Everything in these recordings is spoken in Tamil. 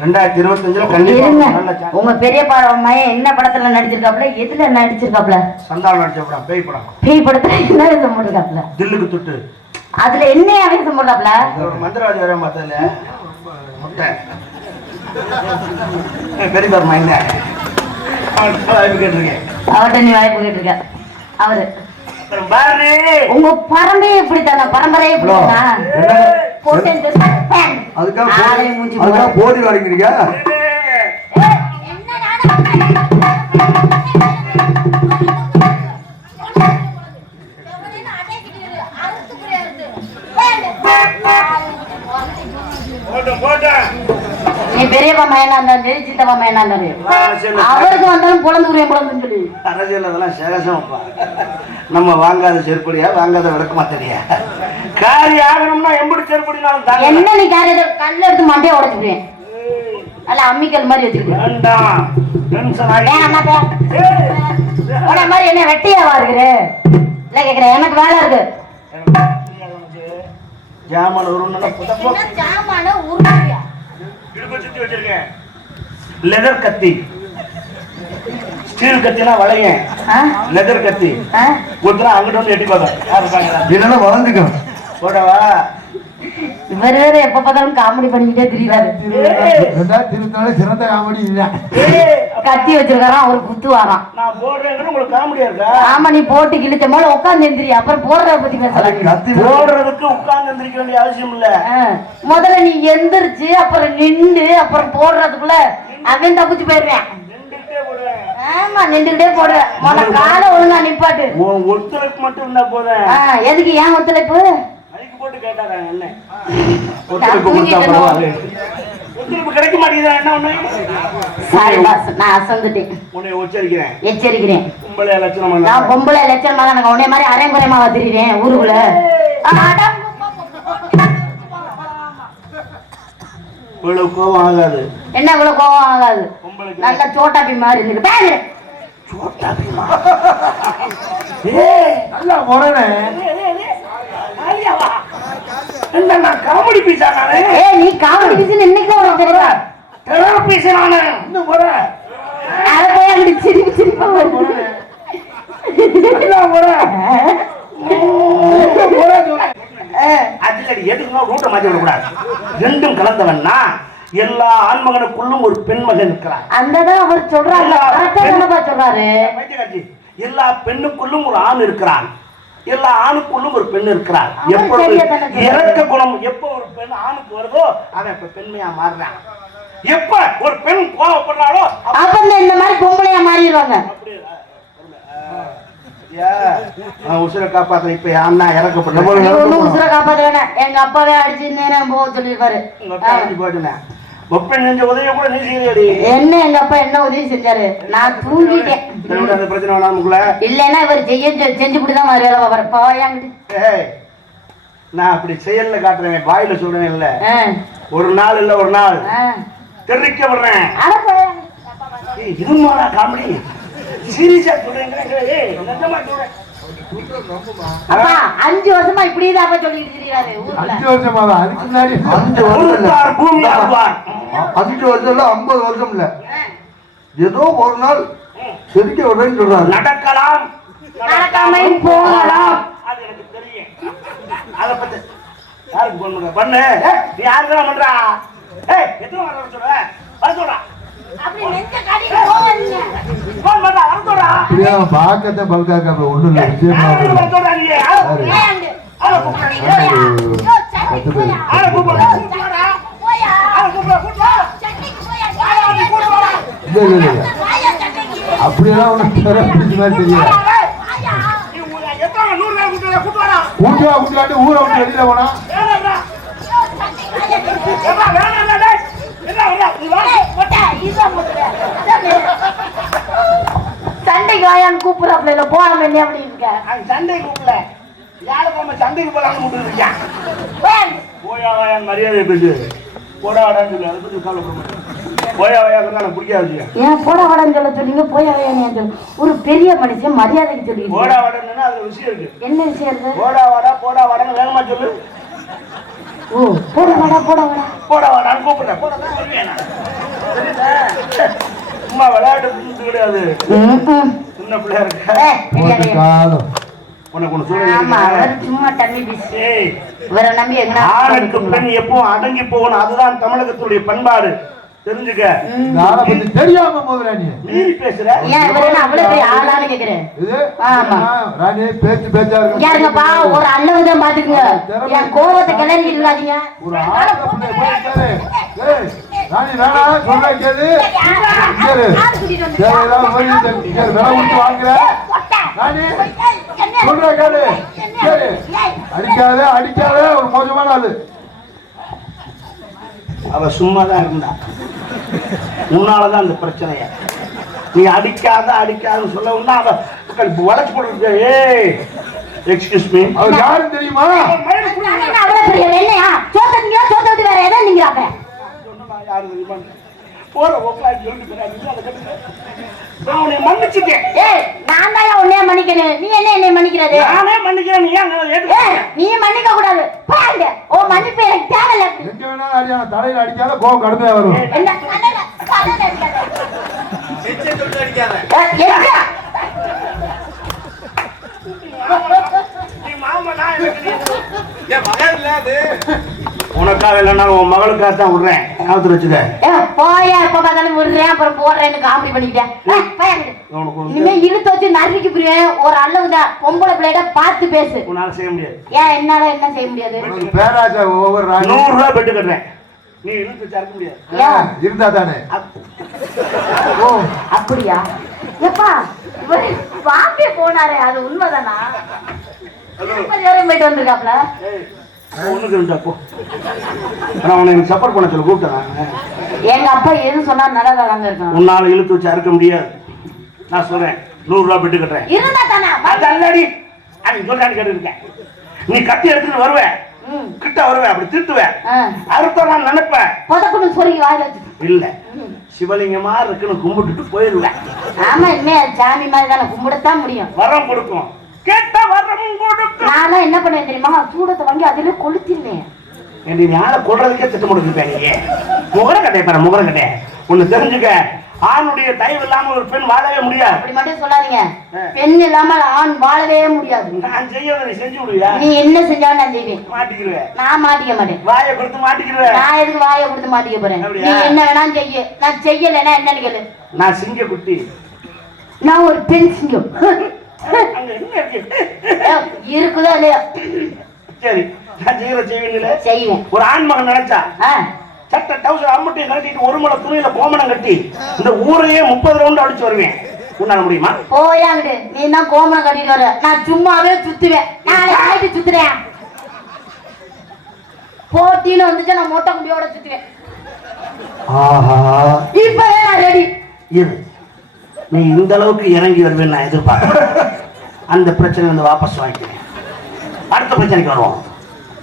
2025 கண்டிப்பா. உங்க பெரிய மையன் என்ன படத்துல நடிச்சிருக்காப்ல, எதுல நடிச்சிருக்காப்ல? சந்தானம் நடிச்ச படம் பேய் படம். பேய் படத்துல என்ன வேஷம் போட்டிருக்காப்ல? தில்லுக்கு துட்டு. அதுல என்ன வேஷம் போட்டாப்ல? ஒரு மந்திரவாதி வர பார்த்ததுல முட்டை பெரிய மையன் வாய்ப்பு கேட்டிருக்கேன். அவர்கிட்ட நீ வாய்ப்பு கேட்டிருக்க. அவரு பாரு உங்க பரம்பரையே இப்படித்தான, பரம்பரையே இப்படித்தானா? அதுக்காக போடி வாங்கிக்கிறீங்க. நீ பெரியப்பா மயனா இருந்தாரு, சித்தப்பா மயனா இருந்தாரு, அவருக்கு வந்தாலும் குழந்தைங்க குழந்தைன்னு சொல்லி அரசியல் அதெல்லாம் சேகசம்ப்பா. நம்ம வாங்காத செருப்படியா, வாங்காத விளக்கு மாத்தடியா? காரி ஆகணும்னா எம்படி செருப்படினாலும் தாங்க. என்ன நீ காரி கல்ல எடுத்து மண்டையை உடைச்சுக்கிறேன், அல்ல அம்மிக்கல் மாதிரி வச்சுக்கிறேன். மாதிரி என்ன வெட்டியாவா இருக்குது? இல்ல கேக்குறேன், எனக்கு வேலை இருக்கு. ஜாமான சுத்தி வச்சிருக்கேன். லெதர் கத்தி, ஸ்டீல் கத்தினா வளைய, லெதர் கத்தி ஒருத்தர அங்கிட்ட வந்து எட்டி பார்த்தேன். வளர்ந்துக்கணும் போடவா. இவர் வேற எப்ப பார்த்தாலும் காமெடி பண்ணிக்கிட்டே திரிவாரு. சிறந்த காமெடி இல்ல. கத்தி வச்சிருக்காராம், ஒரு குத்து வாராம். நான் போடுறேன்னு உங்களுக்கு காமெடியா இருக்கா? ஆமா, நீ போட்டு கிழிச்ச போல உட்கார்ந்து எந்திரி, அப்புறம் போடுறத பத்தி பேசலாம். போடுறதுக்கு உட்கார்ந்து எந்திரிக்க வேண்டிய அவசியம் இல்ல. முதல்ல நீ எந்திரிச்சு அப்புறம் நின்று அப்புறம் போடுறதுக்குள்ள அவன் தப்பிச்சு போயிடுவேன். ஆமா, நின்றுகிட்டே போடுவேன். முதல்ல காலை ஒழுங்கா நிப்பாட்டு. ஒத்துழைப்பு மட்டும் இருந்தா போதும். எதுக்கு ஏன் ஒத்துழைப்பு? போட்டு கேட்டாங்க என்ன ஒத்துழைப்பு கொடுத்தா பரவாயில்ல. ஒத்துழைப்பு கிடைக்க மாட்டேங்குதா என்ன ஒண்ணு? சாரி பாஸ், நான் அசந்துட்டேன். உன்னை எச்சரிக்கிறேன். பொம்பளை லட்சணமா? நான் பொம்பளை லட்சணமா தான். எனக்கு உன்னை மாதிரி அரைங்குறையமா வச்சிருக்கேன் ஊருக்குள்ள. இவ்வளவு கோபம் ஆகாது. என்ன இவ்வளவு கோபம் ஆகாது? நல்ல சோட்டாபி மாதிரி இருக்கு. சோட்டாபிமா நல்லா போறேன். நான் காமெடி பீஸா? நீ காமெடி பீஸ் இன்னைக்கு உனக்கு தெரியுமா? டெரர் பீஸ் நானு. இன்னும் போறேன். அத போய் அங்க சிரிப்பு சிரிப்பா வருது. நல்லா போறேன். அதுல எதுக்குமா ரூட்டை மாத்தி விடக்கூடாது. ரெண்டும் கலந்தவன்னா எல்லா ஆண்மகனுக்குள்ளும் ஒரு பெண்மகன் இருக்கிறார். அந்ததான் அவர் சொல்றாரு. சொல்றாரு எல்லா பெண்ணுக்குள்ளும் ஒரு ஆண் இருக்கிறான், எல்லா ஆணுக்குள்ளும் ஒரு பெண் இருக்கிறார். எப்பொழுது இறக்க குணம் எப்ப ஒரு பெண் ஆணுக்கு வருதோ அவன் இப்ப பெண்மையா மாறுறான். எப்ப ஒரு பெண் கோவப்படுறாளோ அப்ப இந்த மாதிரி பொம்பளையா மாறிடுவாங்க. உசுரை காப்பாத்த இப்ப அண்ணா இறக்கப்படுற உசுரை காப்பாத்த வேணாம். எங்க அப்பாவே அடிச்சு நேரம் போக சொல்லிருப்பாரு. போட்டுனேன் நெஞ்ச உதவிய கூட நீ செய்யடி. என்ன எங்க அப்பா என்ன உதவி செஞ்சாரு? நான் தூங்கிட்டேன். அந்த பிரச்சனை வேணாமுக்குள்ள இல்லன்னா இவர் செஞ்சு கொடுதான் மாதிரி வேலை பாப்பாரு. போயாங்கிட்டு நான் அப்படி செயல்ல காட்டுறேன், வாயில சொல்றேன் இல்ல. ஒரு நாள் இல்ல ஒரு நாள் தெரிவிக்க வர்றேன். இதுமாடா காமெடி சீரியஸா சொல்றேன். அப்பா 5 வருஷமா இப்படிதான் அப்பா சொல்லிட்டு இருக்கிறாரு. 5 வருஷமா? அதுக்கு முன்னாடி 5 வருஷம் இல்ல, 50 வருஷம் இல்ல. ஏதோ ஒரு நாள் செதுக்க விடுறேன்னு சொல்றாரு. நடக்கலாம், நடக்காமல் போகலாம். அது எனக்கு தெரியும். அத பத்தி யாருக்கு போன் பண்ற? பண்ணு. நீ யாருக்கு பண்றா? எத்தனை வர சொல்ற? வர சொல்றா. அப்படி நெஞ்ச காட்டிட்டு போவீங்க. போன் பண்றா, வர சொல்றா. அப்படியே பாக்கத்தை பல்காக்க ஒண்ணு இல்ல. விஷயமா வர சொல்றா நீ. ஆளு கூப்பிடுறா. ஆளு கூப்பிடுறா. போயா. ஆளு கூப்பிடுறா. கூப்பிடுறா. சட்னிக்கு போயா. இல்ல அப்படியெல்லாம் ஒண்ணு மாதிரி தெரியாது. கூட்டுவாட்டு ஊரை விட்டு வெளியில போனா சண்டைக்கு வாயான்னு கூப்பிடுறாப்ல. போகாம என்ன அப்படி இருக்க? சண்டை கூப்பிடல, யாரு போகாம சண்டைக்கு போலான்னு கூப்பிட்டு போயா வாயான் மரியாதை பேசு. போடா வாடான்னு சொல்லு. அதை பத்தி கவலைப்பட போயா வாயாக்கு எனக்கு பிடிக்காது. ஏன் போடா வாடான்னு சொல்ல சொல்லுங்க? போயா வாயான்னு ஒரு பெரிய மனுஷன் மரியாதைக்கு சொல்லி போடா வாடன்னு அதுல விஷயம் இருக்கு. என்ன விஷயம் இருக்கு? போடா வாடான்னு வேகமா சொல்லு. ஓ போடா வாடா போடா வாடான்னு கூப்பிடுறேன். போடா சும்மா விளையாட்டு கிடையாது, சின்ன பிள்ளையா இருக்க. உனக்கு ஒண்ணு சொல்லுங்க, சும்மா தண்ணி பீஸ் ஏய், வேற நம்பி எங்க ஆணுக்கு பெண் எப்பவும் அடங்கி போகணும், அதுதான் தமிழகத்துடைய பண்பாடு, தெரிஞ்சுக்க. தெரியாம முதல்ல நீ மீறி பேசுற. ஏன் இவரெல்லாம் அவ்வளவு பெரிய ஆளான்னு கேக்குறேன். ஆமா ராணி பேச்சு பேச்சா இருக்கு. யாருங்கப்பா ஒரு அளவுதான் பாத்துக்குங்க, என் கோவத்தை கிளறி இருக்காதீங்க. ஒரு ஆளை போய் கேளு. ஏய் ராணி வேணா சொல்ற கேளு. கேளு தேவையில்லாம போய் கேளு, வேலை கொடுத்து வாங்குற ராணி சொல்ற கேளு. கேளு அடிக்காத அடிக்காத, ஒரு மோசமான ஆளு. அவ சும்மாதான் இருந்தா, உன்னாலதான் அந்த பிரச்சனைய. நீ அடிக்காத அடிக்காதுன்னு சொல்ல உடனே அவ வளைச்சு போட்டு, ஏய் எக்ஸ்கியூஸ் மீ, அவர் யாருன்னு தெரியுமா? அவ்வளவு பெரிய வெள்ளையா சோத்தீங்க, சோத்த விட்டு வேற ஏதோ நீங்க யாரு தெரியுமா? போற ஒப்பலாக்கி சொல்லிட்டு போறாங்க, அதை கட்டுங்க. நான் உன்னை மன்னிச்சுட்டேன். ஏய் நான் தான் உன்னைய மன்னிக்கணும், நீ என்ன என்னை மன்னிக்கிறது? நானே மன்னிக்கிறேன், நீ ஏன் ஏய் நீ மன்னிக்க கூடாது, பாருங்க ஓ மன்னிப்பு எனக்கு தேவையில்லை. எங்க வேணாலும் அடியான, தலையில அடிக்காத கோவம் கடுமையா வரும். என்ன கண்ணல கண்ணல அடிக்காத, செஞ்சே சொல்லிட்டு அடிக்காத. எங்க நீ மாமா, நான் எனக்கு என் மகன் இல்ல அது. உனக்காக இல்லைன்னா உன் மகளுக்காக தான் விடுறேன், ஞாபகத்தில் வச்சுக்க. போயா எப்ப பார்த்தாலும் விடுறேன் அப்புறம் போடுறேன்னு காமெடி பண்ணிக்கிட்டேன். இனிமே இழுத்து வச்சு நறுக்கி புரிவேன். ஒரு அளவுதான், பொம்பளை பிள்ளைகிட்ட பார்த்து பேசு. உன்னால செய்ய முடியாது. ஏன் என்னால என்ன செய்ய முடியாது? பேராஜா ஒவ்வொரு ராணி 100 ரூபாய் பெட்டு கட்டுறேன், நீ இழுத்து வச்சு அறுக்க முடியாது. ஏன் இருந்தா தானே. ஓ அப்படியா? எப்பா இவரு வாப்பே போனாரே, அது உண்மைதானா? வரையும் போயிட்டு வந்திருக்காப்ல. ஒண்ணுக்கு இருந்தா போ, ஆனா உன்னை எனக்கு சப்போர்ட் பண்ண சொல்லி கூப்பிட்டேன். எங்க அப்பா எது சொன்னா நல்லா தாங்க இருக்கும். உன்னால இழுத்து வச்சு அறுக்க முடியாது. நான் சொல்றேன் 100 ரூபாய் பெட்டு கட்டுறேன். இருந்தா தானே அது அல்லடி, அது சொல்றான்னு கேட்டு இருக்கேன். நீ கத்தி எடுத்துட்டு வருவேன், கிட்ட வருவேன், அப்படி திருட்டுவேன், அறுத்த நான் நினைப்பேன். புதக்குன்னு சொல்லி வாயில வச்சு இல்ல சிவலிங்கமா இருக்குன்னு கும்பிட்டுட்டு போயிருவேன். ஆமா இனிமே சாமி மாதிரி தானே கும்பிடத்தான் முடியும். வரம் கொடுக்கும், கேட்ட வரம் கொடுக்கும். நான் என்ன பண்ணுவேன் தெரியுமா? சூடத்தை வாங்கி அதிலே கொளுத்திருவேன். நீ ஞான கொள்றதுக்கே திட்டம் கொடுத்துருப்பேன். நீங்க முகர கட்டைய பாரு, முகர கட்டைய ஒண்ணு தெரிஞ்சுக்க, ஆணுடைய தயவு இல்லாம ஒரு பெண் வாழவே முடியாது. அப்படி மட்டும் சொல்லாதீங்க, பெண் இல்லாமல் ஆண் வாழவே முடியாது. நான் செய்யறத நீ செஞ்சு விடுவியா? நீ என்ன செஞ்சாலும் நான் செய்வேன். மாட்டிக்கிருவேன். நான் மாட்டிக்க மாட்டேன். வாயை கொடுத்து மாட்டிக்கிருவேன். நான் எதுக்கு வாயை கொடுத்து மாட்டிக்க போறேன்? நீ என்ன வேணாலும் செய்ய, நான் செய்யலைன்னா என்னன்னு கேளு. நான் சிங்க குட்டி, நான் ஒரு பெண் சிங்கம். அங்க என்ன இருக்கு? இருக்குதா இல்லையா? சரி, நான் செய்யறீங்களே செய்வேன். ஒரு ஆண் மகன் நினைச்சா சட்டை டவுசர் அம்மட்டையும் கட்டிட்டு ஒரு முளை துணியில கோமணம் கட்டி இந்த ஊரையே 30 ரவுண்ட் அடிச்சு வருவேன். உன்னால முடியுமா? போயாங்கிட்டு நீ தான் கோமணம் கட்டிட்டு வர, நான் சும்மாவே சுத்துவேன். நாளைக்கு சுத்துறேன், போட்டின்னு வந்துச்சு நான் மொட்டை குடியோட சுத்துவேன். இப்பவே நான் ரெடி. இரு, நீ இந்த அளவுக்கு இறங்கி வருவேன் நான் எதிர்பார்க்கிறேன். அந்த பிரச்சனை வந்து வாபஸ் வாங்கிக்கிறேன். அடுத்த பிரச்சனைக்கு வருவோம்.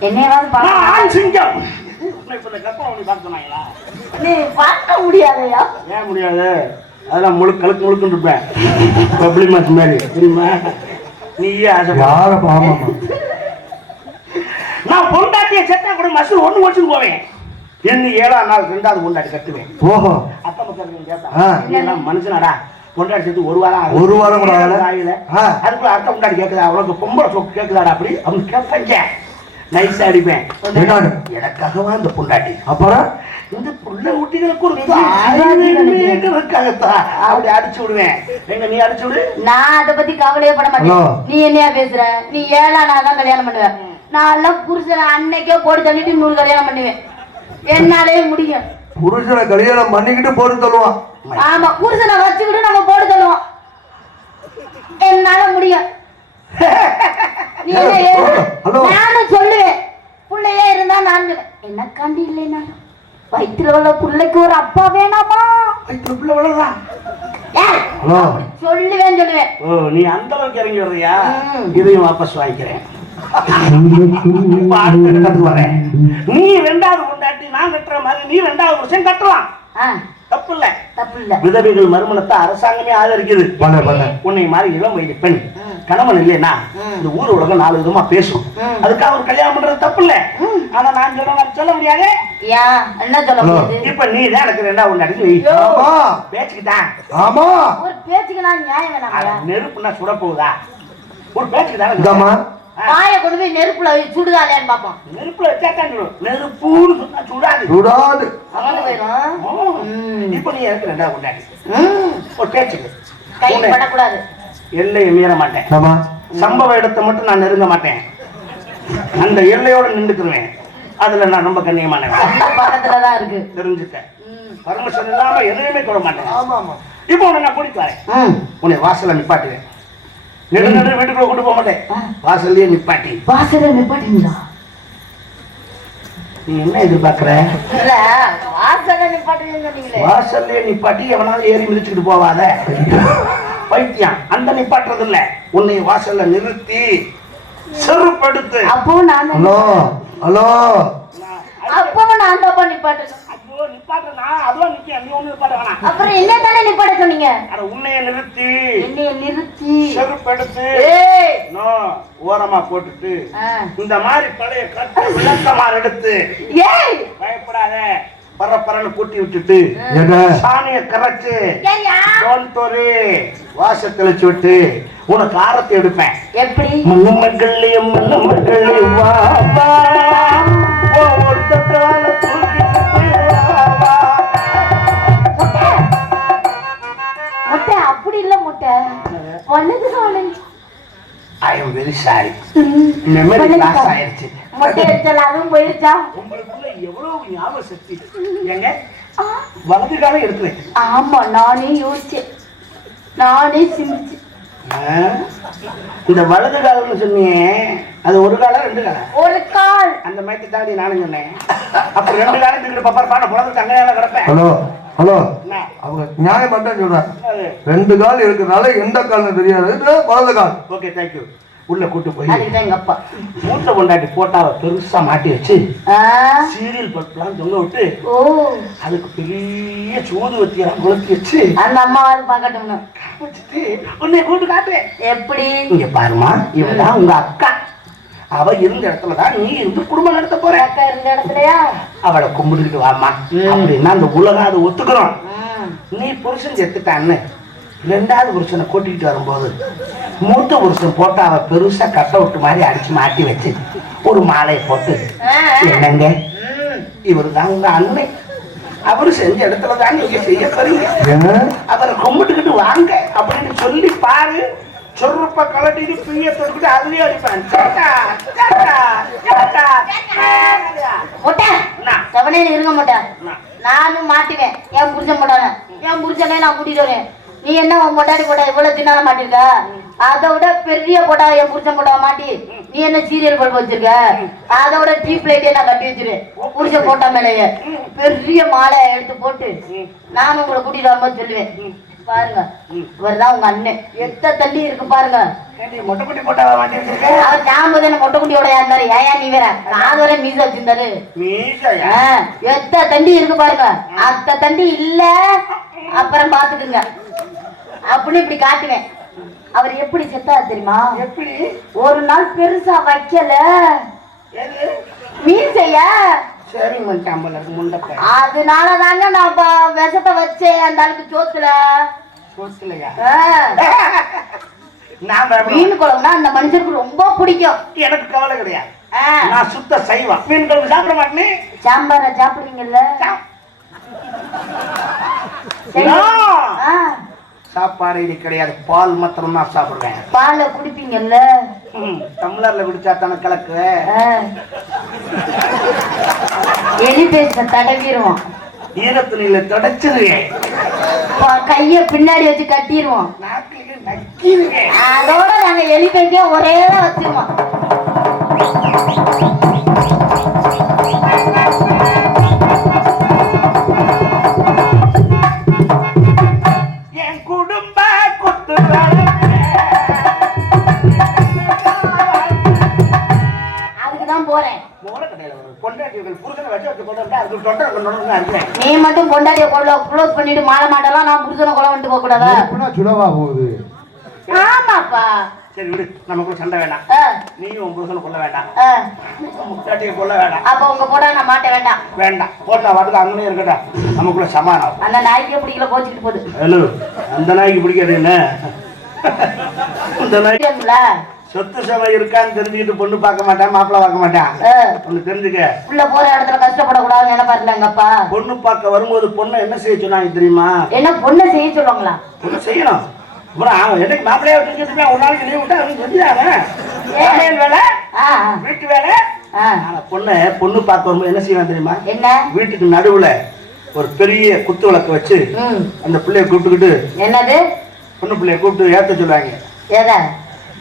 என்னையாவது ஆண் சிங்கம் நீ பார்க்க முடியாதையா? ஏன் முடியாது? அதெல்லாம் கழுக்கு முழுக்குன்னு இருப்பேன், பப்ளி மாஸ் மாதிரி தெரியுமா? நீயே ஆசைப்பா. நான் பொண்டாட்டிய செட்டா கூட மசூர் ஒண்ணு வச்சுன்னு போவேன். என்ன 7ஆம் நாள் 2வது பொண்டாட்டி கட்டுவேன். ஓஹோ, அத்தை மக்கள் கேட்டா மனுஷனாடா, பொண்டாட்டி சேர்த்து ஒரு வாரம் கூட ஆகல, அதுக்குள்ள அத்தை பொண்டாட்டி கேட்குதா, உனக்கு பொம்பளை சொக்கு கேட்குதாடா அப்படி அவங்க கேட்பாங்க. நைஸா அடிப்பேன். எனக்காகவா அந்த பொண்டாட்டி? அப்புறம் இந்த புள்ள ஊட்டிகளுக்கு ஒரு அப்படி அடிச்சு விடுவேன். எங்க நீ அடிச்சு விடு. நான் அதை பத்தி கவலையே பட மாட்டேன். நீ என்னையா பேசுற? நீ 7ஆம் நாள் தான் கல்யாணம் பண்ணுவ. நான் எல்லாம் புருஷனை அன்னைக்கே போட்டு தள்ளிட்டு 100 கல்யாணம் பண்ணுவேன். என்னாலே முடியும். புருஷனை கல்யாணம் பண்ணிக்கிட்டு போட்டு தள்ளுவான். ஆமா, புருஷனை வச்சுக்கிட்டு நம்ம போட்டு தள்ளுவோம். என்னால முடியும். நானும் சொல்லுவேன், புள்ளையே இருந்தா நான் என்ன காண்டி இல்லைன்னா வயிற்றுல உள்ள புள்ளைக்கு ஒரு அப்பா வேணாமா? வயிற்றுல புள்ள வளரா சொல்லுவேன் சொல்லுவேன். ஓ, நீ அந்த அளவுக்கு இறங்கி வர்றியா? இதையும் வாபஸ் வாங்கிக்கிறேன். வரேன். நீ 2வது பொண்டாட்டி நான் கட்டுற மாதிரி நீ 2வது புருஷன் கட்டலாம். தப்பு இல்ல. விதவைகள் மறுமணத்தை அரசாங்கமே ஆதரிக்குது. உன்னை மாதிரி இளம் வயது பெண் கணவன் இல்லைன்னா இந்த ஊர் உலகம் 4 விதமா பேசும். அதுக்காக ஒரு கல்யாணம் பண்றது தப்பு இல்ல. ஆனா நான் சொல்ல முடியாது. என்ன சொல்ல முடியாது? இப்ப நீ தான் எனக்கு 2வது ஒண்ணு வை. பேச்சுக்கிட்டான். ஆமா ஒரு பேச்சுக்கு நான் நியாயம் வேணாம். நெருப்புனா சுட போகுதா? ஒரு பேச்சுக்கிட்டான். வாயை கொண்டு போய் நெருப்புல சுடுதாலேன்னு பாப்போம். நெருப்புல வச்சாதான் நெருப்புன்னு சொன்னா சுடாது. சுடாது. இப்ப நீ எனக்கு 2வது கொண்டாடி ஒரு பேச்சுக்கு கை பண்ணக்கூடாது. எல்லையை மீற மாட்டேன். சம்பவ இடத்தை மட்டும் நான் நெருங்க மாட்டேன். அந்த எல்லையோட நின்றுக்குருவேன். அதுல நான் ரொம்ப கண்ணியமானவன். பக்கத்துலதான் இருக்கு தெரிஞ்சுட்டேன். பர்மிஷன் இல்லாம எதுவுமே தொட மாட்டேன். இப்போ உன்னை நான் கூட்டிட்டு வரேன். உன்னை வாசல்ல நிப்பாட்டுவேன். நெடு வீட்டுக்குள்ள கொண்டு போக மாட்டேன். வாசல்லையே நிப்பாட்டி. வாசல்ல நிப்பாட்டிங்களா? நீ என்ன எதிர்பார்க்கிற? இல்ல வாசல்ல நிப்பாட்டுவீங்க. வாசல்லையே நிப்பாட்டி எவனாவது ஏறி மிதிச்சுக்கிட்டு போவாத பைத்தியம். அந்த நிப்பாட்டுறது இல்ல. உன்னை வாசல்ல நிறுத்தி செருப்படுத்து. அப்போ நான் ஹலோ ஹலோ அப்பவும் நான் தான் நிப்பாட்டணும். ஐயோ நிப்பாட்டுறா அதுவா நிக்க. நீ ஒண்ணு நிப்பாட்ட வேணாம். அப்புறம் என்ன தானே நிப்பாட்ட சொன்னீங்க? அட உன்னைய நிறுத்தி நிறுத்தி செருப்படுத்து. நோ ஓரமா போட்டுட்டு இந்த மாதிரி பழைய கட்ட விளக்கமா எடுத்து பயப்படாத பரப்பரன்னு கூட்டி விட்டுட்டு சாணிய கரைச்சு வாச தெளிச்சு விட்டு உனக்கு ஆரத்தை எடுப்பேன். எப்படி? மண்ணமர்களே மண்ணமர்களே வாபா ஒருத்த கால முட்டை அப்படி இல்ல முட்டை ஒண்ணுது. I am very sorry. Memory loss ஆயிடுச்சு. முட்டை அடிச்சல அதுவும் போயிருச்சா? உங்களுக்குள்ள எவ்வளவு ஞாபக சக்தி. ஏங்க வலது காலம் எடுக்கிறேன். ஆமா நானே யோசிச்சேன். நானே சிந்திச்சேன். இந்த வலது காலம்னு சொன்னீங்க. அது ஒரு காலம் 2 காலம்? ஒரு கால். அந்த மாதிரி தாண்டி நானும் சொன்னேன். அப்ப 2 காலம் தூக்கிட்டு பாப்பா பாட புலந்து தங்கையால கிடப்பேன். ஹலோ ஹலோ அவங்க நியாயம் மட்டும் சொல்றாங்க. 2 கால் இருக்கிறதுனால எந்த கால்னு தெரியாது. வலது கால். Okay thank you. உள்ள கூட்டு போய் எங்க அப்பா மூட்டை கொண்டாட்டி போட்டாவை பெருசா மாட்டி வச்சு சீரியல் பல்ப்லாம் தொங்க விட்டு அதுக்கு பெரிய சூது வத்தியெல்லாம் குளத்தி வச்சு அந்த அம்மா பாக்கட்டும்னு வச்சுட்டு உன்னை கூட்டு காட்டுவேன். எப்படி? இங்க பாருமா, இவதான் உங்க அக்கா. அவ இருந்த இடத்துலதான் நீ இருந்து குடும்பம் நடத்த போற. அக்கா இருந்த இடத்துலயா? அவளை கும்பிட்டுக்கிட்டு வாமா அப்படின்னா அந்த உலகம் அதை ஒத்துக்கிறோம். நீ புருஷன் செத்துட்டான்னு 2வது புருஷனை கூட்டிகிட்டு வரும்போது மூத்த புருஷன் போட்டு அவ பெருசா கட்ட விட்டு மாதிரி அடிச்சு மாட்டி வச்சு ஒரு மாலையை போட்டு என்னங்க இவருதான் உங்க அண்ணன், அவரு செஞ்ச இடத்துலதான் நீங்க செய்ய போறீங்க, அவரை கும்பிட்டுக்கிட்டு வாங்க அப்படின்னு சொல்லி பாரு. சொருப்ப கலட்டிட்டு பிரிய தொட்டுக்கிட்டு அதுலயே அடிப்பான். இருக்க மாட்டேன். நானும் மாட்டுவேன். என் புருஷன் போட்டாங்க. என் புருஷனே நான் கூட்டிட்டு வரேன். நீ என்ன உன் பொட்டாடி போட்டா இவ்வளவு தின்னால மாட்டிருக்க? அதை விட பெரிய போட்டா என் புருஷன் போட்டா மாட்டி நீ என்ன சீரியல் பல்ப் வச்சிருக்க? அதை விட டீப் லைட்டே நான் கட்டி வச்சிருவேன். புருஷன் போட்டா மேலேயே பெரிய மாலை எடுத்து போட்டு நானும் உங்களை கூட்டிட்டு வரும்போது சொல்லுவேன், பாருங்க இவர்தான் உங்க அண்ணன், எத்த தள்ளி இருக்கு பாருங்க. மொட்டை குட்டி போட்டா மாட்டி வச்சிருக்க? அவர் ஞாபகம் தானே மொட்டை குட்டியோட இருந்தாரு. ஏயா நீ வேற காது வரை மீச வச்சிருந்தாரு. எத்த தண்டி இருக்கு பாருங்க. அத்த தண்டி இல்ல அப்புறம் பாத்துக்குங்க அப்படின்னு இப்படி காட்டுவேன். அவர் எப்படி செத்தா தெரியுமா? எப்படி? ஒரு நாள் பெருசா வைக்கல மீசைய. சரி அதனால தாங்க நான் விஷத்தை வச்சேன் அந்த ஆளுக்கு சோத்துல. மீன் குழம்புனா அந்த மனுஷனுக்கு ரொம்ப பிடிக்கும். எனக்கு கவலை கிடையாது. நான் சுத்த சைவம். மீன் குழம்பு சாப்பிட மாட்டேன். சாம்பார சாப்பிடுவீங்கல்ல? சாப்பாடு இது கிடையாது. பால் மாத்திரம் தான் சாப்பிடுவேன். பாலை குடிப்பீங்கல்ல? டம்ளர்ல குடிச்சா தானே கலக்கு. எலி பேச தடவிடுவோம். ஈரத்துணியில தொடச்சிருவேன். கைய பின்னாடி வச்சு கட்டிடுவோம். அதோட நாங்க எலி பேசிய ஒரே வச்சிருவோம். என் குடும்ப கொத்து அதுக்குதான் போறேன். நீ மட்டும் பொண்டாட்டிய க்ளோஸ் பண்ணிட்டு மாலை மாட்டலாம். நான் புருஷனை கொலை வந்துட்டு போக கூடாதா? சுடவா போகுது ஆமாப்பா. சரி விடு, நமக்குள்ள சண்டை வேண்டாம். நீயும் உன் புருஷனை கொல்ல வேண்டாம், முட்டாட்டியை கொல்ல வேண்டாம். அப்ப உங்க போட நான் மாட்ட வேண்டாம். வேண்டாம், போட்டா வாட்டுக்கு அங்கனே இருக்கட்டும், நமக்குள்ள சமாதானம். அந்த நாய்க்கே பிடிக்கல, கோச்சிக்கிட்டு போகுது. ஹலோ, அந்த நாய்க்கு பிடிக்காது என்ன? அந்த நாய் சொத்து சமை இருக்கான்னு தெரிஞ்சுக்கிட்டு பொண்ணு பார்க்க மாட்டான், மாப்பிள்ளை பார்க்க மாட்டான். ஒண்ணு தெரிஞ்சுக்க, உள்ள போற இடத்துல கஷ்டப்படக்கூடாதுன்னு நினைப்பாருல எங்க அப்பா. பொண்ணு பார்க்க வரும்போது பொண்ணை என்ன செய்ய சொன்னாங்க தெரியுமா? என்ன பொண்ணை செய்ய சொல்லுவாங்களா? பொண்ணு செய்யணும். என்னைக்கு மாப்பிள்ளையா வச்சுக்கிட்டு ஒரு நாளைக்கு லீவ் விட்டா அவங்க செஞ்சாங்க. வேலை, வீட்டு வேலை. பொண்ணு பார்க்க வரும்போது என்ன செய்வாங்க தெரியுமா? என்ன? வீட்டுக்கு நடுவுல ஒரு பெரிய குத்து விளக்கு வச்சு அந்த பிள்ளைய கூப்பிட்டுக்கிட்டு, என்னது பொண்ணு பிள்ளைய கூப்பிட்டு ஏத்த சொல்லுவாங்க. எதை?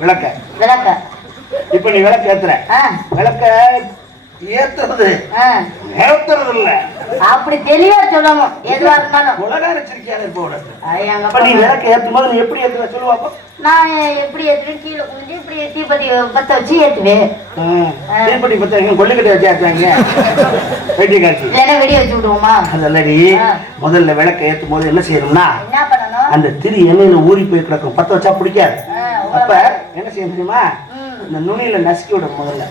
விளக்க. விளக்க. இப்ப நீ விளக்கு ஏத்துற, விளக்க ஏத்துறது ஏத்துறது இல்ல, அப்படி தெளிவா சொல்லணும். எதுவா இருந்தாலும் உலகார சிரிக்காத இருப்ப. நீ விளக்கு ஏத்தும் போது நீ எப்படி ஏத்துவ சொல்லுவாப்போ? நான் எப்படி ஏத்துவேன்? கீழே குனிஞ்சு இப்படி தீப்பெட்டி பத்த வச்சு ஏத்துவேன். தீப்பெட்டி பத்த கொல்லுக்கிட்ட வச்சு ஏத்துவாங்க, வெட்டி காட்சி இல்லைன்னா வெடி வச்சு விடுவோமா? அதல்லடி, முதல்ல விளக்க ஏத்தும் போது என்ன செய்யணும்னா, என்ன பண்ணணும்? அந்த திரி எண்ணெயில ஊறி போய் கிடக்கும், பத்த வச்சா பிடிக்காது. அப்ப என்ன செய்ய தெரியுமா? இந்த நுனியில நசுக்கி விடும். முதல்ல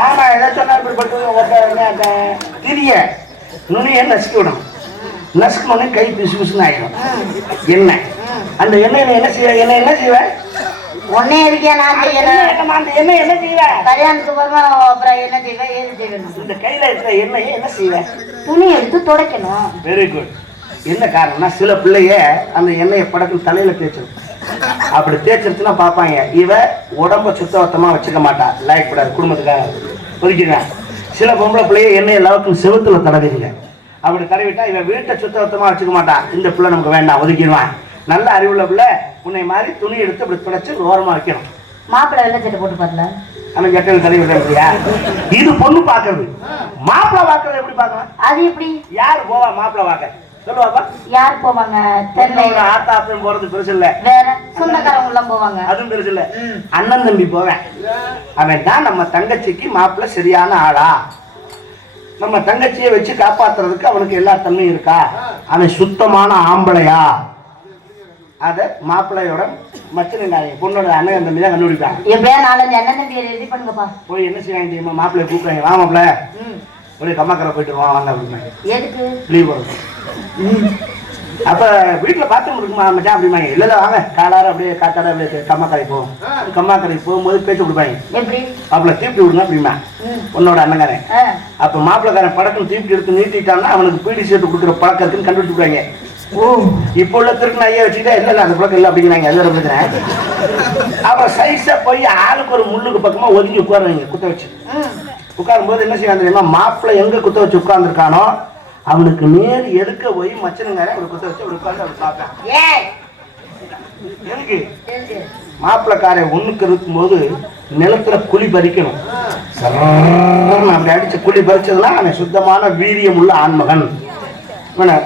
ஆமா எதை சொன்னா இப்படி பட்டு திரிய நுனிய நசுக்கி விடும். நசுக்கணுன்னே கை பிசு பிசுன்னு ஆயிடும். எண்ணெய், அந்த எண்ணெயில என்ன செய்வ? என்ன செய்வேன்? ஒன்னே இருக்கியா? நான் செய்யணும். அந்த எண்ணெய் என்ன செய்வேன்? கல்யாணத்துக்கு வருமானம் அப்புறம் என்ன செய்வேன்? ஏது செய்வேன்? இந்த கையில இருக்கிற எண்ணெயை என்ன செய்வேன்? துணி எடுத்து துடைக்கணும். Very good. என்ன காரணம்னா, சில பிள்ளைய அந்த எண்ணெயை படக்கு தலையில தேய்ச்சிடும். அப்படி தேய்ச்சிருச்சுன்னா பார்ப்பாங்க, இவ உடம்ப சுத்தவத்தமா வச்சுக்க மாட்டா, லைக் கூடாது, குடும்பத்துக்காக ஒதுக்கிடுவேன். சில பொம்பளை பிள்ளைய எண்ணெய் எல்லாருக்கும் செவுத்துல தடவிடுங்க. அப்படி தடவிட்டா இவன் வீட்டை சுத்தவத்தமா வச்சுக்க மாட்டான், இந்த பிள்ளை நமக்கு வேண்டாம், ஒதுக்கிடுவான். நல்ல அறிவுள்ள பிள்ளை உன்னை மாதிரி துணி எடுத்து அப்படி துடைச்சு ஓரமா வைக்கணும். மாப்பிள்ளை வெள்ளை சட்டை போட்டு பாருல, அவன் ஜட்டையில் தடவி விடுறியா? இது பொண்ணு பாக்குறது. மாப்பிள்ளை பாக்குறது எப்படி பார்க்கலாம்? அது எப்படி? யாரு போவா மாப்பிள்ளை பார்க்க? சொல்லுவாப்பா. யார் போவாங்க? தெரியல. ஆத்தா அப்பன் போறது பெருசு இல்ல, வேற சொந்தக்காரங்க எல்லாம் போவாங்க, அதுவும் பெருசு இல்ல. அண்ணன் தம்பி போவேன். அவன் தான் நம்ம தங்கச்சிக்கு மாப்பிள்ளை சரியான ஆளா, நம்ம தங்கச்சியை வச்சு காப்பாத்துறதுக்கு அவனுக்கு எல்லா தன்மையும் இருக்கா, அவன் சுத்தமான ஆம்பளையா, அத மாப்பிள்ளையோட மச்சனாங்க பொண்ணோட அண்ணன் தம்பி தான் கண்டுபிடிப்பாங்க. எப்படியா 4-5 அண்ணன் தம்பி ரெடி பண்ணுங்கப்பா. போய் என்ன செய்வாங்க தெரியுமா? மாப்பிள்ளைய கூப்பிடுறாங்க, வா மாப்பிள்ளை ஒரு கம்மாக்கரை போயிட்டு வாங்க அப்படின்னு. எதுக்கு? லீவ் போடுறது. அப்ப வீட்டுல பாத்ரூம் இருக்குமா மச்சான் அப்படிமா? இல்ல வாங்க காலார அப்படியே காத்தாட அப்படியே கம்மாக்கரை போவோம். கம்மாக்கரை போகும்போது பேச்சு கொடுப்பாங்க, எப்படி மாப்பிள்ளை தீப்டி விடுங்க அப்படிமா உன்னோட அண்ணங்காரன். அப்ப மாப்பிள்ளைக்காரன் படக்குன்னு தீப்டி எடுத்து நீட்டிட்டான்னா அவனுக்கு பீடி சேர்த்து கொடுக்குற பழக்கம் இருக்குன்னு கண்டுபிடிச்சுடுவாங்க. ஓ, இப்போ உள்ள திருக்கு ஐயா வச்சுக்கிட்டா இல்ல அந்த பழக்கம் இல்லை அப்படிங்கிறாங்க. அது பிரச்சனை. அப்புறம் சைஸா போய் ஆளுக்கு ஒரு முள்ளுக்கு பக்கமா ஒதுங்கி உட்காருவாங்க குத்த வச்சு. உட்காரும் போது என்ன செய்வாங்க தெரியுமா? மாப்பிள்ளை எங்க குத்த வச்சு உட்கார்ந்துருக்கானோ அவனுக்கு நேர் எடுக்க போய் மச்சனுங்கார ஒரு குத்த வச்சு உட்கார்ந்து அப்படி பார்ப்பேன். எதுக்கு? மாப்பிள்ளைக்காரை ஒண்ணுக்கு இருக்கும் போது நிலத்துல குழி பறிக்கணும். அப்படி அடிச்சு குழி பறிச்சதுன்னா அவன் சுத்தமான வீரியம் உள்ள ஆண்மகன்,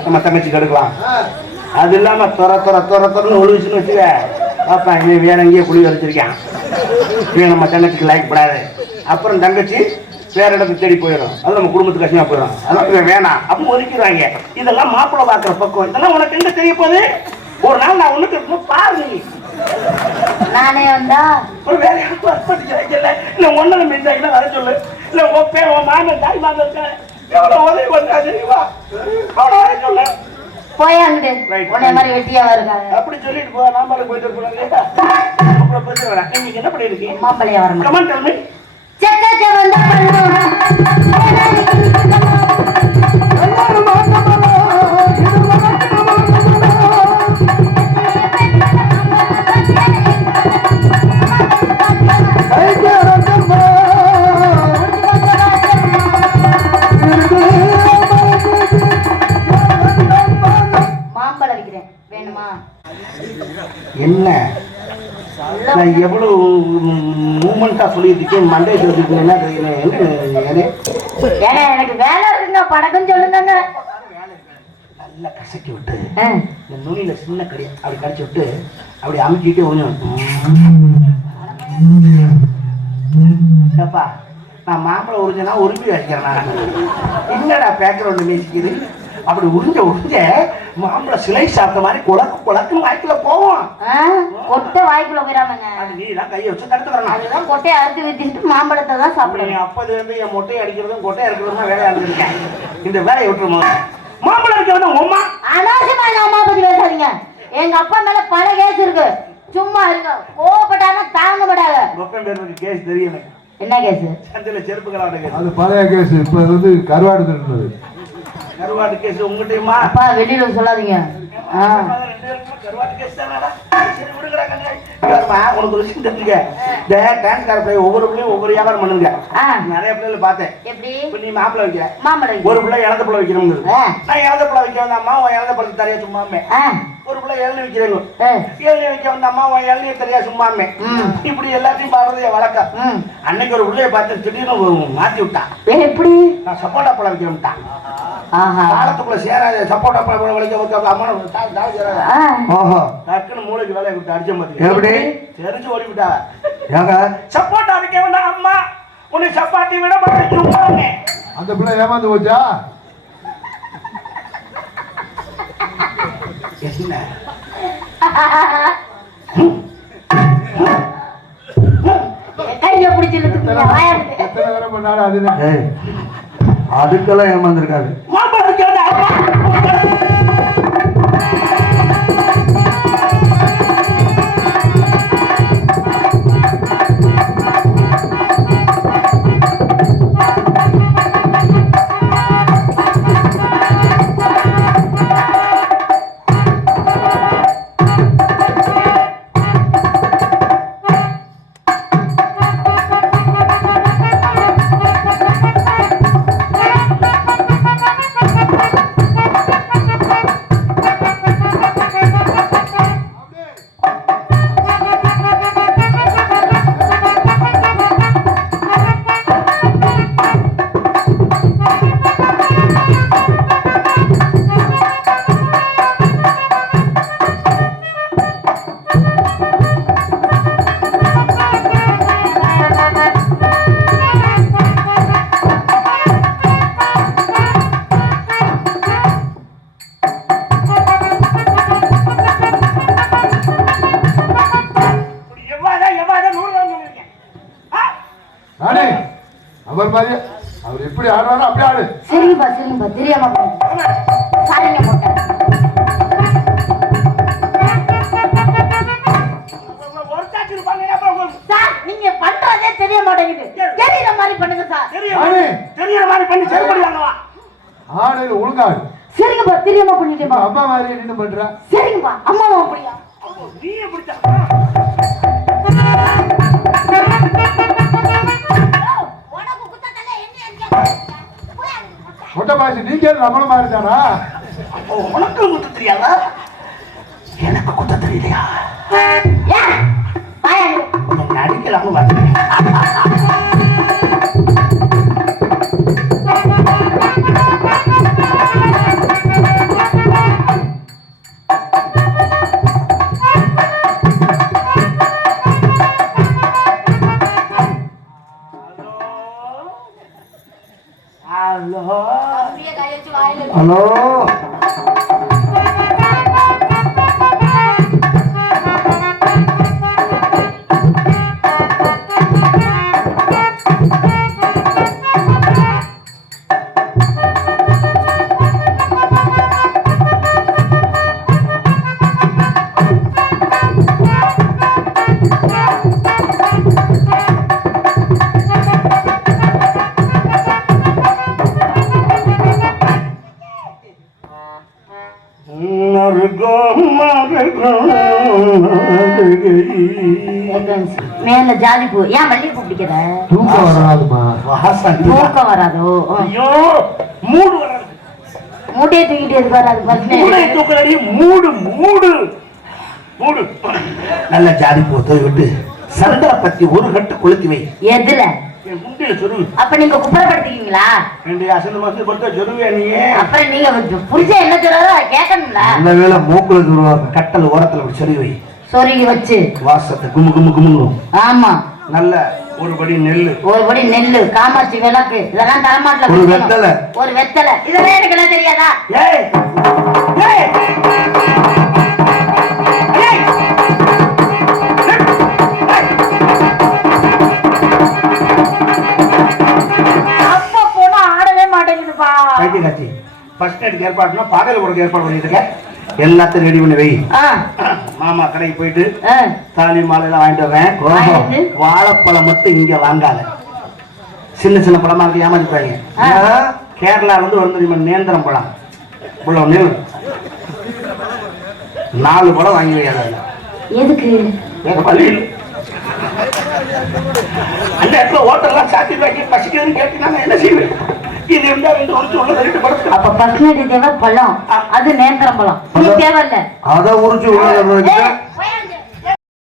நம்ம தங்கச்சிக்கு எடுக்கலாம். அது இல்லாம துறன்னு ஒழுகுச்சுன்னு வச்சுக்க பார்ப்பேன், இவன் வேற எங்கேயே குழி வரைச்சிருக்கான், இவன் நம்ம தங்கச்சிக்கு லைக் படாது. அப்புறம் தங்கச்சி வேற இடத்துக்கு தேடி போயிடும், அது நம்ம குடும்பத்துக்கு கஷ்டமா போயிடும். அதெல்லாம் வேணாம் அப்படின்னு ஒதுக்கிடுவாங்க. இதெல்லாம் மாப்பிள்ளை பார்க்குற பக்கம். இதெல்லாம் உனக்கு எங்க தெரிய போகுது? ஒரு நாள் நான் ஒண்ணுக்கு இருக்கும் பாரு, நீ நானே வந்தா ஒரு வேற யாருக்கும் அர்ப்பணிச்சு வைக்கல, இல்ல ஒன்னு மிஞ்சாங்க வர சொல்லு, இல்ல ஒப்பே உன் மாமன் தாய் மாமன் இருக்க எவ்வளவு உதவி பண்ணா தெரியுமா? அவ்வளோ வர சொல்லு. போயாங்கிட்டு உன்னை மாதிரி வெட்டியா இருக்காங்க அப்படி சொல்லிட்டு போ. நாமளும் போயிட்டு இருப்போம். அவ்வளவு பிரச்சனை வரேன். இன்னைக்கு என்ன பண்ணிருக்கீங்க? மாப்பிள்ளையா வரணும். கமெண்ட் தரமே மாம்பழம் வைக்கிறேன், வேணுமா? என்ன நான் எவ்வளவு மூமெண்டா சொல்லியிருக்கேன், மண்டே சொல்லிருக்கேன். என்ன எனக்கு வேலை இருக்குங்க, படக்கம் சொல்லுங்க. நல்லா கசக்கி விட்டு இந்த நுனியில சின்ன கடி அப்படி கடிச்சு விட்டு அப்படி அமுக்கிட்டு நான் மாம்பழம் உறிஞ்சனா உருப்பி வைக்கிறேன். நான் என்னடா பேக்ரவுண்ட் மியூசிக் இது? அப்படி உறிஞ்ச மாம்பழ சிலை சாப்பிட்ட மாதிரி குளக்குன்னு வாய்க்குள்ள போவோம். கொட்டை வாய்க்குள்ள போயிடாமங்க. அது நீ தான் கையை வச்சு தடுத்துக்கிறேன். அதுதான் கொட்டையை அறுத்து வித்திட்டு மாம்பழத்தை தான் சாப்பிடுறேன். அப்பது வந்து என் மொட்டையை அடிக்கிறதும் கொட்டையை அடிக்கிறதும் வேலையா இருந்திருக்கேன். இந்த வேலையை விட்டுருமா மாம்பழம் இருக்க வந்து உமா அனாவசியமா எங்க அம்மா பத்தி பேசாதீங்க. எங்க அப்பா மேல பல கேஸ் இருக்கு. சும்மா இருங்க. கோவப்பட்டாம தாங்க மாட்டாங்க. மொத்தம் பேருக்கு கேஸ் தெரியும் எனக்கு. என்ன கேஸ்? சந்தையில செருப்பு கலாட்ட கேஸ். அது பழைய கேஸ். இப்ப வந்து கருவாடு திருடுறது. கருவாட்டு கேஸ் உங்ககிட்டயுமா? அப்பா வெளியில சொல்லாதீங்க. கருவாட்டு கேஸ் தானடா. சரி விடுங்கடா கண்ணாடி. உனக்கு ஒரு விஷயம் தெரிஞ்சுக்க. இந்த டான்ஸ்கார பிள்ளை ஒவ்வொரு பிள்ளையும் ஒவ்வொரு வியாபாரம் பண்ணுங்க. நிறைய பிள்ளைகளை பார்த்தேன். எப்படி? இப்ப நீ மாப்பிள்ளை வைக்கிற. மாம்பழம். ஒரு பிள்ளை இழந்த பிள்ளை வைக்கணும்னு. நான் இழந்த பிள்ளை வைக்க வந்த அம்மா உன் இழந்த பழத்தை தரையா சும்மாமே. ஒரு பிள்ளை இளநீ வைக்கிறேங்க. இளநீ வைக்க வந்த அம்மா உன் இளநியை தெரியா சும்மாமே. இப்படி எல்லாத்தையும் பாடுறது என் வழக்கம். அன்னைக்கு ஒரு பிள்ளைய பார்த்து திடீர்னு மாத்தி விட்டான். எப்படி? நான் சப்போட்டா பழம் வைக்கிறேன்ட்டான். ஆஹா. காலத்துக்குள்ள சேராத சப்போட்டா பழம் வளைக்க அம்மா டக்குன்னு மூளைக்கு வேலையை விட்டு அடிச்ச மாதிரி எப்படி தெரிஞ்சு ஓடி விட்டா. ஏங்க சப்போட்டா வைக்க வந்த அம்மா உன்னை சப்பாத்தி விட மாட்டேன் சும்மாமே. அந்த பிள்ளை ஏமாந்து போச்சா? என்ன கைய பிடிச்சி எத்தனை தடவை பண்ணாலும் அது அதுக்கெல்லாம் ஏமாந்துருக்காது. அவர் எப்படி ஆடுவாரோ அப்படி ஆடு. சரிங்கப்பா சரிங்கப்பா தெரியாம சாரிங்க போட்டேன். சார் நீங்க பண்றதே தெரிய மாட்டேங்குது. தெரியற மாதிரி பண்ணுங்க சார். தெரியற மாதிரி பண்ணி சரி பண்ணுவாங்க. ஆடு ஒழுங்காடு. சரிங்கப்பா தெரியாம பண்ணிட்டேப்பா. அம்மா மாதிரி என்ன பண்ற? சரிங்கப்பா அம்மாவா அப்படியா? நீ எப்படிடா? மொட்டை பாசி நீங்க நம்மளும் மாதிரி தானா? உனக்கு குத்த தெரியாதா? எனக்கு குத்த தெரியலையா? நடிக்கலாம்னு பார்த்தேன். ஹலோ மேல ஜாதி பூ ஏன் மல்லிகைப்பூ பிடிக்கிற? தூக்கம் வராதுமா. தூக்கம் வராதோ? ஐயோ மூடு வராது. மூட்டையை தூக்கிட்டு எது வராது? மூடை தூக்கடி மூடு மூடு மூடு. நல்ல ஜாதி பூ தூக்கி விட்டு சரண்டா பத்தி ஒரு கட்டு கொளுத்தி வை. எதுல? முண்டியில சொருவு. அப்ப நீங்க குப்புறப்படுத்திக்கீங்களா? ரெண்டு அசந்த மாசம் படுத்த சொருவே நீ. அப்புறம் நீங்க புரிஞ்சா என்ன சொல்றாரோ கேட்கணும்ல. நல்ல வேலை மூக்குல சொல்லுவாங்க. கட்டல் ஓரத்துல சொருவி வை. சொருகி வச்சு வாசத்தை கும்மு கும்மு கும்முங்கும். ஆமா நல்ல ஒரு படி நெல்லு, ஒரு படி நெல்லு, காமாட்சி விளக்கு, இதெல்லாம் தரமாட்டல. ஒரு வெத்தலை. ஒரு வெத்தலை, இதெல்லாம் எனக்கு எல்லாம் தெரியாதா? ஏய் ஏய் ஏய் அப்பா போனா ஆடவே மாட்டேங்குதுப்பா. கைதி காட்சி ஃபர்ஸ்ட் நைட் ஏற்பாடுனா பாடல் போடுறது ஏற்பாடு பண்ணிட்டு எல்லாத்தையும் ரெடி பண்ணி வை. மாமா கடைக்கு போயிட்டு தாலி மாலை எல்லாம் வாங்கிட்டு வரேன். வாழைப்பழம் மட்டும் இங்க வாங்காத, சின்ன சின்ன பழமா இருக்கு, ஏமாந்துப்பாங்க. கேரளால இருந்து வந்து தெரியுமா நேந்திரம் பழம், இவ்வளவு நெல் 4 பழம் வாங்கி வைக்காத. எதுக்கு? வேற வழி இல்லை. அந்த இடத்துல ஹோட்டல்லாம் சாத்தி வாங்கி பசிக்குதுன்னு கேட்டீங்கன்னா என்ன செய்வேன்? இது இருந்தா 2 வருஷம் உள்ள 2 பழம். அப்ப பர்சனடி தேவை பழம், அது நேந்திரம் பழம். நீ தேவையில்ல. அதை உரிச்சு உள்ள